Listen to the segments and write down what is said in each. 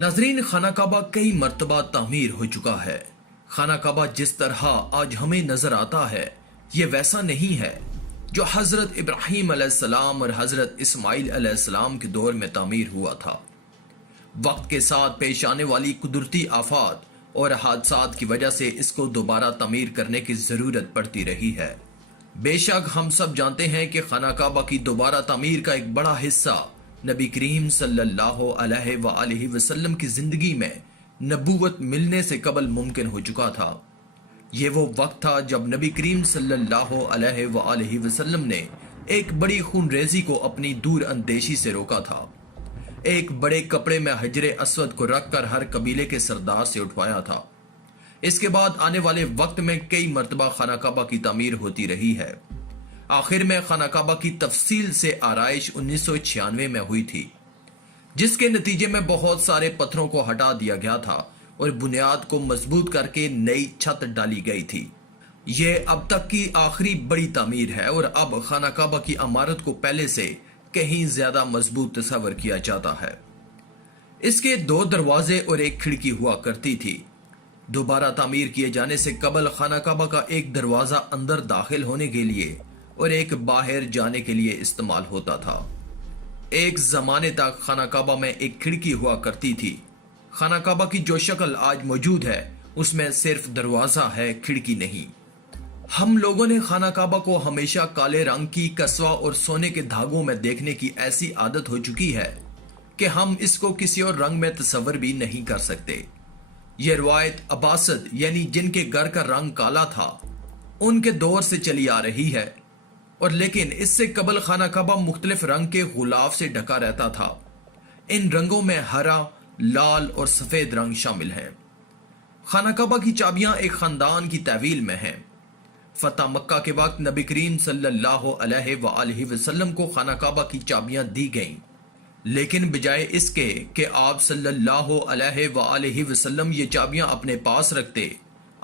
नाजरीन, खाना काबा कई मर्तबा तामीर हो चुका है। खाना काबा जिस तरह आज हमें नजर आता है ये वैसा नहीं है जो हजरत इब्राहीम अलैहिस्सलाम और हजरत इस्माइल अलैहिस्सलाम के दौर में तामीर हुआ था। वक्त के साथ पेश आने वाली कुदरती आफात और हादसात की वजह से इसको दोबारा तामीर करने की जरूरत पड़ती रही है। बेशक हम सब जानते हैं कि खाना काबा की दोबारा तामीर का एक बड़ा हिस्सा नबी करीम सल्लल्लाहु अलैहि वसल्लम की जिंदगी में नबूवत मिलने से कबल मुमकिन हो चुका था। ये वो वक्त था जब नबी करीम सल्लल्लाहु अलैहि वसल्लम ने एक बड़ी खूनरेजी को अपनी दूर अंदेशी से रोका था। एक बड़े कपड़े में हजरे अस्वद को रखकर हर कबीले के सरदार से उठवाया था। इसके बाद आने वाले वक्त में कई मर्तबा खाना काबा की तामीर होती रही है। आखिर में खाना काबा की तफसील से आराइश 1996 में हुई थी, जिसके नतीजे में बहुत सारे पत्थरों को हटा दिया गया था और बुनियाद को मजबूत करके नई छत डाली गई थी। यह अब तक की आखिरी बड़ी तामीर है और अब खाना काबा की इमारत को पहले से कहीं ज्यादा मजबूत तस्वर किया जाता है। इसके 2 दरवाजे और एक खिड़की हुआ करती थी। दोबारा तामीर किए जाने से कबल खाना काबा का एक दरवाजा अंदर दाखिल होने के लिए और एक बाहर जाने के लिए इस्तेमाल होता था। एक जमाने तक खाना काबा में एक खिड़की हुआ करती थी। खाना काबा की जो शक्ल आज मौजूद है उसमें सिर्फ दरवाजा है, खिड़की नहीं। हम लोगों ने खाना काबा को हमेशा काले रंग की कस्वा और सोने के धागों में देखने की ऐसी आदत हो चुकी है कि हम इसको किसी और रंग में तस्वर भी नहीं कर सकते। यह रवायत अब्बासिद यानी जिनके घर का रंग काला था उनके दौर से चली आ रही है, और लेकिन इससे कबल खाना काबा मुख्तलिफ रंग के गुलाफ से ढका रहता था। इन रंगों में हरा, लाल और सफेद रंग शामिल हैं। खाना काबा की चाबियां एक खानदान की तहवील में हैं। फतह मक्का के वक्त नबी करीम सल्लल्लाहु अलैहि वसल्लम को खाना काबा की चाबियां दी गईं, लेकिन बजाय इसके कि आप सल्लल्लाहु अलैहि वसल्लम ये चाबियां अपने पास रखते,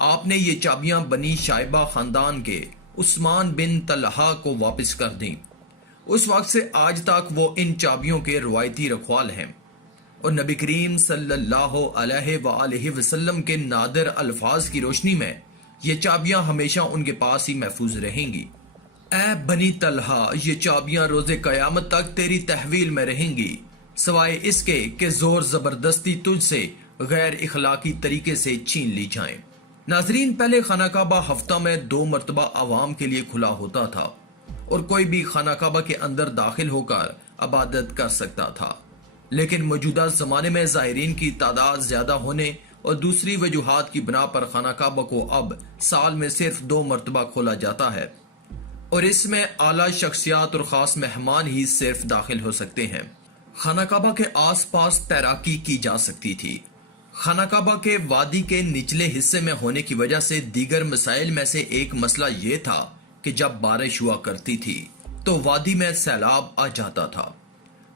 आपने ये चाबियां बनी शाइबा खानदान के उस्मान बिन तलहा को वापस कर दी। उस वक्त से आज तक वो इन चाबियों के रवायती रखवाल हैं और नबी करीम सल्लल्लाहु अलैहि वसल्लम के नादिर अल्फाज की रोशनी में ये चाबियां हमेशा उनके पास ही महफूज रहेंगी। ऐ बनी तलहा, ये चाबियां रोजे कयामत तक तेरी तहवील में रहेंगी, सवाए इसके कि जोर जबरदस्ती तुझसे गैर इखलाकी तरीके से छीन ली जाएं। नाजरीन, पहले खाना काबा हफ्ता में 2 मरतबा आवाम के लिए खुला होता था और कोई भी खाना काबा के अंदर दाखिल होकर इबादत कर सकता था, लेकिन मौजूदा जमाने में ज़ाहिरीन की तादाद ज्यादा होने और दूसरी वजूहात की बिना पर खाना काबा को अब साल में सिर्फ 2 मरतबा खोला जाता है और इसमें आला शख्सियात और खास मेहमान ही सिर्फ दाखिल हो सकते हैं। खाना काबा के आस पास तैराकी की जा सकती थी। खाना काबा के वादी के निचले हिस्से में होने की वजह से दीगर मसाइल में से एक मसला ये था कि जब बारिश हुआ करती थी तो वादी में सैलाब आ जाता था।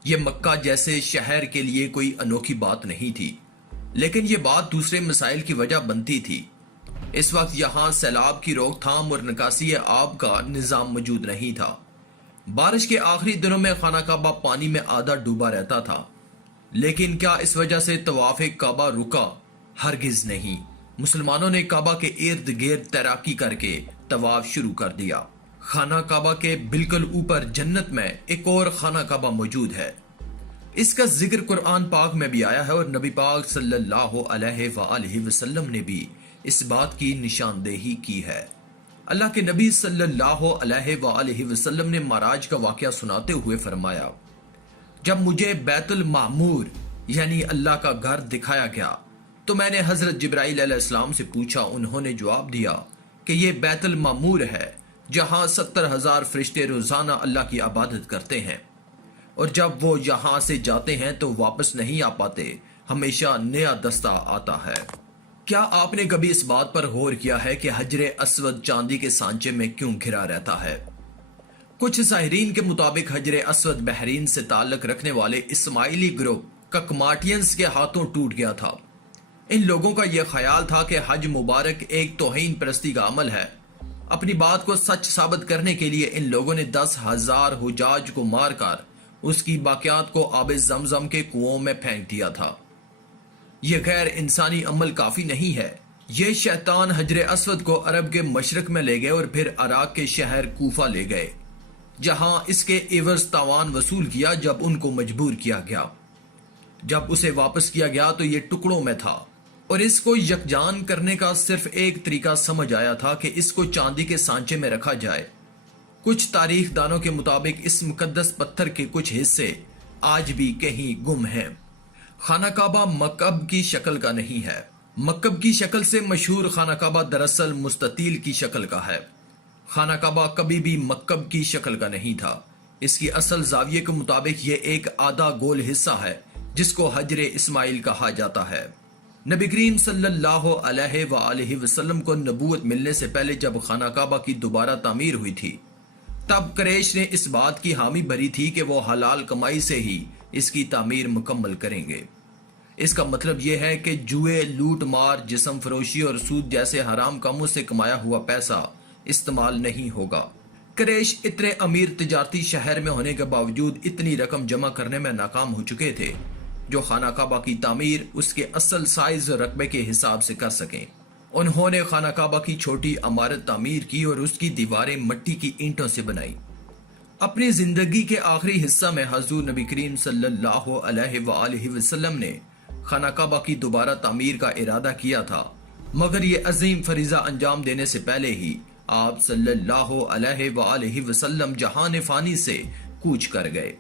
यह मक्का जैसे शहर के लिए कोई अनोखी बात नहीं थी, लेकिन यह बात दूसरे मसाइल की वजह बनती थी। इस वक्त यहाँ सैलाब की रोकथाम और निकासी आब का निजाम मौजूद नहीं था। बारिश के आखिरी दिनों में खाना काबा पानी में आधा डूबा रहता था, लेकिन क्या इस वजह से तवाफ काबा रुका? हरगिज नहीं। मुसलमानों ने काबा के इर्द गिर्द तैराकी करके तवाफ शुरू कर दिया। खाना काबा के बिल्कुल ऊपर जन्नत में एक और खाना काबा मौजूद है। इसका जिक्र कुरान पाक में भी आया है और नबी पाक सल्लल्लाहु अलैहि वसल्लम ने भी इस बात की निशानदेही की है। अल्लाह के नबी सल्लल्लाहु अलैहि वसल्लम ने माराज का वाकया सुनाते हुए फरमाया, जब मुझे बैतुल मामूर यानी अल्लाह का घर दिखाया गया तो मैंने हजरत जिब्राइल अलैहिस्सलाम से पूछा। उन्होंने जवाब दिया कि यह बैतुल मामूर है जहां 70,000 फरिश्ते रोजाना अल्लाह की इबादत करते हैं और जब वो यहां से जाते हैं तो वापस नहीं आ पाते, हमेशा नया दस्ता आता है। क्या आपने कभी इस बात पर गौर किया है कि हजरे अस्वद चांदी के सांचे में क्यों घिरा रहता है? कुछ ज़ाहिरीन के मुताबिक हजरे अस्वद बहरीन से ताल्लुक रखने वाले इस्माइली ग्रुप ककमाटियंस के हाथों टूट गया था। इन लोगों का यह ख्याल था कि हज मुबारक एक तौहीन परस्ती का अमल है। अपनी बात को सच साबित करने के लिए इन लोगों ने 10,000 हुजाज को मारकर उसकी बाकियात को आब जमजम के कुओं में फेंक दिया था। یہ غیر انسانی عمل کافی نہیں ہے۔ یہ شیطان حجر اسود کو عرب کے مشرق میں لے گئے اور پھر عراق کے شہر کوفہ لے گئے، جہاں اس کے عوض تاوان وصول کیا جب ان کو مجبور کیا گیا۔ جب اسے واپس کیا گیا تو یہ ٹکڑوں میں تھا، اور اس کو یکجان کرنے کا صرف ایک طریقہ سمجھ آیا تھا کہ اس کو چاندی کے سانچے میں رکھا جائے۔ کچھ تاریخ دانوں کے مطابق اس مقدس پتھر کے کچھ حصے آج بھی کہیں گم ہیں۔ خانہ کعبہ مکعب کی شکل کا نہیں ہے۔ مکعب کی شکل سے مشہور خانہ کعبہ دراصل مستطیل کی شکل کا ہے۔ خانہ کعبہ کبھی بھی مکعب کی شکل کا نہیں تھا۔ اس کی اصل زاویے کے مطابق یہ ایک آدھا گول حصہ ہے جس کو حجر اسماعیل کہا جاتا ہے۔ نبی کریم صلی اللہ علیہ وآلہ وسلم کو نبوت ملنے سے پہلے جب خانہ کعبہ کی دوبارہ تعمیر ہوئی تھی، تب قریش نے اس بات کی حامی بھری تھی کہ وہ حلال کمائی سے ہی اس کی تعمیر مکمل کریں گے۔ اس کا مطلب یہ ہے کہ جوئے، لوٹ مار، جسم فروشی اور سود جیسے حرام کاموں سے کمایا ہوا پیسہ استعمال نہیں ہوگا۔ قریش اتنے امیر تجارتی شہر میں ہونے کے باوجود اتنی رقم جمع کرنے میں ناکام ہو چکے تھے جو خانہ کعبہ کی تعمیر اس کے اصل سائز اور رقبے کے حساب سے کر سکیں۔ انہوں نے خانہ کعبہ کی چھوٹی عمارت تعمیر کی اور اس کی دیواریں مٹی کی اینٹوں سے بنائی۔ اپنی زندگی کے آخری حصہ میں حضور نبی کریم صلی اللہ علیہ وآلہ وسلم نے خانہ کعبہ کی دوبارہ تعمیر کا ارادہ کیا تھا، مگر یہ عظیم فریضہ انجام دینے سے پہلے ہی آپ صلی اللہ علیہ وآلہ وسلم جہان فانی سے کوچ کر گئے۔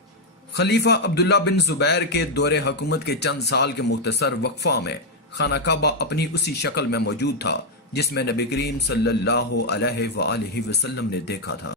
خلیفہ عبداللہ بن زبیر کے دور حکومت کے چند سال کے مختصر وقفہ میں خانہ کعبہ اپنی اسی شکل میں موجود تھا جس میں نبی کریم صلی اللہ علیہ وآلہ وسلم نے دیکھا تھا۔